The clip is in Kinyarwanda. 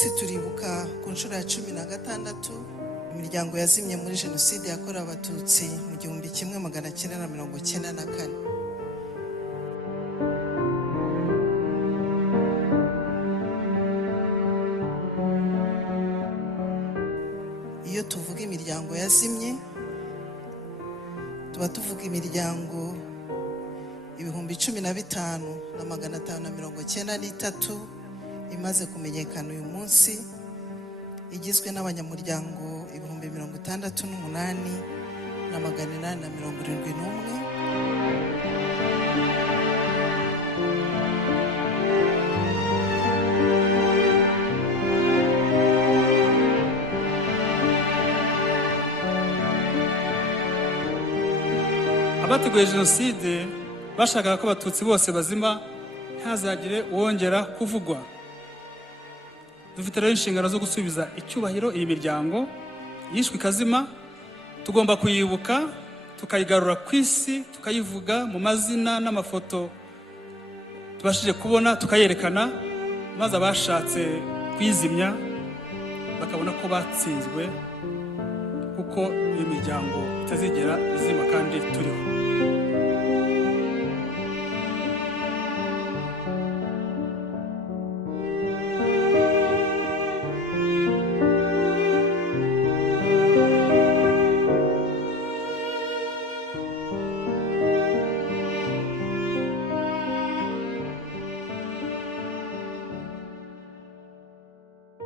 munsi turibuka ku nshuro ya 16 imiryango yazimye muri Jenoside yakorewe Abatutsi mu 1994. Iyo tuvuga imiryango yazimye tuba tuvuga imiryango 15,593 imaze kumenyekana uyu munsi, igizwe n'abanyamuryango 68,871. Abateguye Jenoside bashakaga ko Abatutsi bose bazima ntazagire uwongera kuvugwa. Dufite rero inshingano zo gusubiza icyubahiro iyi miryango yishwe ikazima. Tugomba kuyibuka, tukayigarura ku isi, tukayivuga mu mazina n'amafoto tubashije kubona, tukayerekana, maze abashatse kwizimya bakabona ko batsinzwe, kuko iyi miryango itazigera izima kandi turiho.